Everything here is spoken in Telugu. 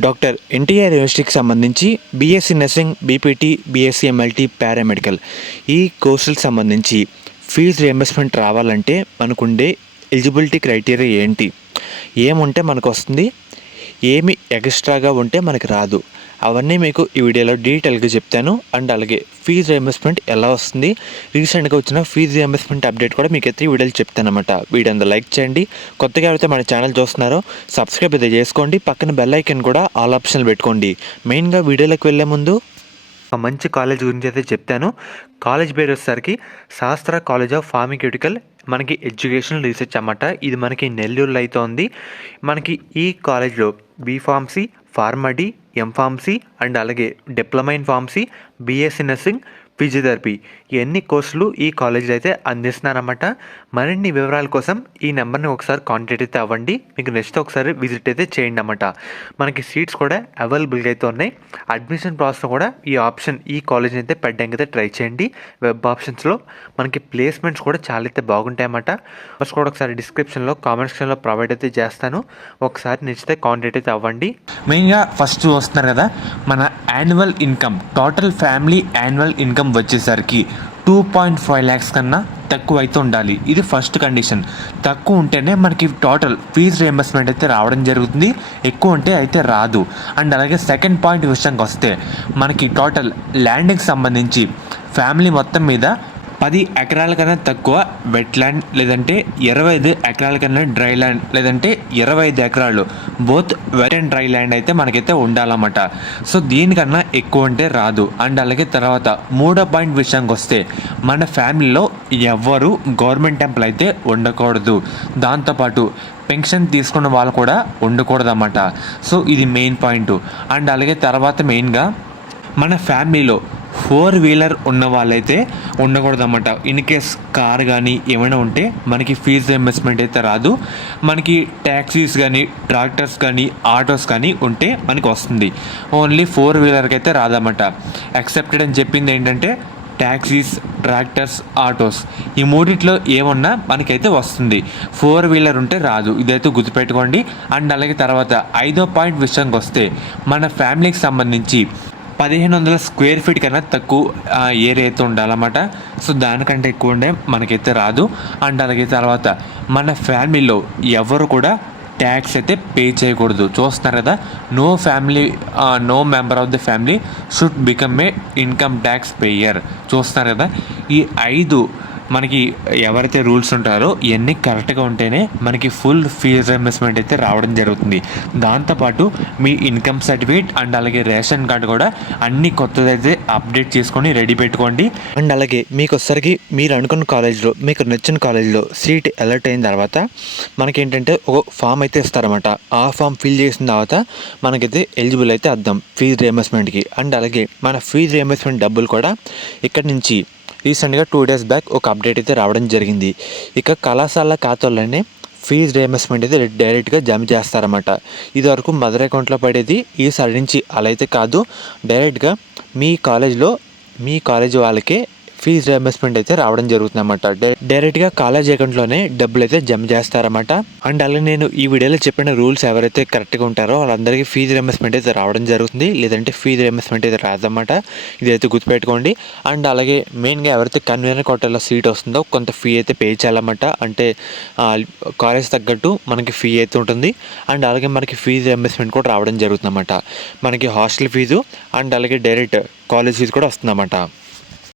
డాక్టర్ ఎన్టీఆర్ యూనివర్సిటీకి సంబంధించి BSc nursing, BPT, BSc MLT, paramedical ఈ కోర్సులకు సంబంధించి ఫీజు రియంబర్స్మెంట్ రావాలంటే మనకుండే ఎలిజిబిలిటీ క్రైటీరియా ఏంటి, ఏముంటే మనకు వస్తుంది, ఏమి ఎక్స్ట్రాగా ఉంటే మనకి రాదు, అవన్నీ మీకు ఈ వీడియోలో డీటెయిల్గా చెప్తాను. అండ్ అలాగే ఫీజు రియంబర్స్మెంట్ ఎలా వస్తుంది, రీసెంట్గా వచ్చిన ఫీజు రియంబర్స్మెంట్ అప్డేట్ కూడా మీకు అయితే ఈ వీడియోలో చెప్తాను అనమాట. వీడియో లైక్ చేయండి, కొత్తగా అయితే మన ఛానల్ చూస్తున్నారో సబ్స్క్రైబ్ అయితే చేసుకోండి, పక్కన బెల్ ఐకాన్ కూడా ఆల్ ఆప్షన్లు పెట్టుకోండి. మెయిన్గా వీడియోలోకి వెళ్ళే ముందు ఒక మంచి కాలేజ్ గురించి అయితే చెప్తాను. కాలేజ్ పేరు వచ్చేసరికి శాస్త్ర కాలేజ్ ఆఫ్ ఫార్మస్యూటికల్ మనకి ఎడ్యుకేషనల్ రీసెర్చ్ అన్నమాట. ఇది మనకి నెల్లూరులో అయితే ఉంది. మనకి ఈ కాలేజ్లో బీఫార్మసీ, ఫార్మడీ, ఎంఫార్మసీ అండ్ అలాగే diploma in pharmacy, BSc nursing, physiotherapy ఇవన్నీ కోర్సులు ఈ కాలేజీలో అయితే అందిస్తున్నారన్నమాట. మరిన్ని వివరాల కోసం ఈ నెంబర్ని ఒకసారి కాంటాక్ట్ అయితే అవ్వండి. మీకు నెక్స్ట్ ఒకసారి విజిట్ అయితే చేయండి అన్నమాట. మనకి సీట్స్ కూడా అవైలబుల్గా అయితే ఉన్నాయి. అడ్మిషన్ ప్రాసెస్ కూడా ఈ ఆప్షన్ ఈ కాలేజ్ అయితే పెట్టడానికి అయితే ట్రై చేయండి. వెబ్ ఆప్షన్స్లో మనకి ప్లేస్మెంట్స్ కూడా చాలా అయితే బాగుంటాయి అన్నమాట. ఫస్ట్ కూడా ఒకసారి డిస్క్రిప్షన్లో కామెంట్ సెక్షన్లో ప్రొవైడ్ అయితే చేస్తాను, ఒకసారి నచ్చితే కాంటాక్ట్ అయితే అవ్వండి. మెయిన్గా ఫస్ట్ వస్తున్నారు కదా, మన annual income, total family annual income వచ్చేసరికి 2.5 lakhs కన్నా తక్కువ అయితే ఉండాలి. ఇది ఫస్ట్ కండిషన్. తక్కువ ఉంటేనే మనకి టోటల్ ఫీజు రియంబర్స్మెంట్ అయితే రావడం జరుగుతుంది, ఎక్కువ ఉంటే అయితే రాదు. అండ్ అలాగే సెకండ్ పాయింట్ విషయానికి వస్తే మనకి టోటల్ ల్యాండ్కి సంబంధించి ఫ్యామిలీ మొత్తం మీద 10 ఎకరాల కన్నా తక్కువ వెట్ ల్యాండ్, లేదంటే 25 ఎకరాల కన్నా డ్రై ల్యాండ్, లేదంటే 25 ఎకరాలు both wet and dry land అయితే మనకైతే ఉండాలన్నమాట. సో దీనికన్నా ఎక్కువ ఉంటే రాదు. అండ్ అలాగే తర్వాత మూడో పాయింట్ విషయానికి వస్తే మన ఫ్యామిలీలో ఎవ్వరు గవర్నమెంట్ ఎంప్లాయ్ అయితే ఉండకూడదు, దాంతోపాటు పెన్షన్ తీసుకున్న వాళ్ళు కూడా ఉండకూడదన్నమాట. సో ఇది మెయిన్ పాయింట్. అండ్ అలాగే తర్వాత మెయిన్గా మన ఫ్యామిలీలో 4 వీలర్ ఉన్న వాళ్ళైతే ఉండకూడదన్నమాట. ఇన్ కేస్ కార్ కానీ ఏమైనా ఉంటే మనకి ఫీజు రియంబర్స్మెంట్ అయితే రాదు. మనకి ట్యాక్సీస్ కానీ, ట్రాక్టర్స్ కానీ, ఆటోస్ కానీ ఉంటే మనకి వస్తుంది. ఓన్లీ 4 వీలర్కి అయితే రాదన్నమాట. యాక్సెప్టెడ్ అని చెప్పింది ఏంటంటే ట్యాక్సీస్, ట్రాక్టర్స్, ఆటోస్ ఈ మూడిట్లో ఏమన్నా మనకైతే వస్తుంది. 4 వీలర్ ఉంటే రాదు, ఇదైతే గుర్తుపెట్టుకోండి. అండ్ అలాగే తర్వాత 5వ పాయింట్ విషయానికి వస్తే మన ఫ్యామిలీకి సంబంధించి 1500 స్క్వేర్ ఫీట్ కన్నా తక్కువ ఏరియా అయితే ఉండాలన్నమాట. సో దానికంటే ఎక్కువ ఉండే మనకైతే రాదు. అండ్ అలాగే తర్వాత మన ఫ్యామిలీలో ఎవరు కూడా ట్యాక్స్ అయితే పే చేయకూడదు. చూస్తున్నారు కదా, no member of the family should become a income tax payer. చూస్తున్నారు కదా, ఈ 5 మనకి ఎవరైతే రూల్స్ ఉంటారో ఇవన్నీ కరెక్ట్గా ఉంటేనే మనకి ఫుల్ ఫీజు రియంబర్స్మెంట్ అయితే రావడం జరుగుతుంది. దాంతోపాటు మీ ఇన్కమ్ సర్టిఫికేట్ అండ్ అలాగే రేషన్ కార్డు కూడా అన్ని కొత్తదైతే అప్డేట్ చేసుకొని రెడీ పెట్టుకోండి. అండ్ అలాగే మీకు వచ్చరికి మీరు అనుకున్న కాలేజ్లో, మీకు నచ్చిన కాలేజ్లో సీట్ అలర్ట్ అయిన తర్వాత మనకేంటంటే ఒక ఫామ్ అయితే ఇస్తారన్నమాట. ఆ ఫామ్ ఫిల్ చేసిన తర్వాత మనకైతే ఎలిజిబుల్ అయితే అర్థం ఫీజు రియంబర్స్మెంట్కి. అండ్ అలాగే మన ఫీజు రియంబర్స్మెంట్ డబ్బులు కూడా ఇక్కడ నుంచి రీసెంట్గా 2 days బ్యాక్ ఒక అప్డేట్ అయితే రావడం జరిగింది. ఇక కళాశాల ఖాతాల్లోనే ఫీజు రియంబర్స్మెంట్ అయితే డైరెక్ట్గా జమ చేస్తారన్నమాట. ఇది వరకు మదర్ అకౌంట్లో పడేది, ఈసారి నుంచి అలా అయితే కాదు, డైరెక్ట్గా మీ కాలేజ్ వాళ్ళకే ఫీజు రియంబర్స్మెంట్ అయితే రావడం జరుగుతుంది అన్నమాట. డైరెక్ట్గా కాలేజ్ అకౌంట్లోనే డబ్బులు అయితే జమ చేస్తారన్నమాట. అండ్ అలాగే నేను ఈ వీడియోలో చెప్పిన రూల్స్ ఎవరైతే కరెక్ట్గా ఉంటారో వాళ్ళందరికీ ఫీజు రియంబర్స్మెంట్ అయితే రావడం జరుగుతుంది, లేదంటే ఫీజు రియంబర్స్మెంట్ అయితే రాదన్నమాట. ఇదైతే గుర్తుపెట్టుకోండి. అండ్ అలాగే మెయిన్గా ఎవరైతే కన్వీనర్ కోటాలో సీట్ వస్తుందో కొంత ఫీ అయితే పే చేయాలన్నమాట. అంటే కాలేజ్ తగ్గట్టు మనకి ఫీ అయితే ఉంటుంది. అండ్ అలాగే మనకి ఫీజు రియంబర్స్మెంట్ కూడా రావడం జరుగుతుంది అన్నమాట. మనకి హాస్టల్ ఫీజు అండ్ అలాగే డైరెక్ట్ కాలేజ్ ఫీజు కూడా వస్తుందన్నమాట.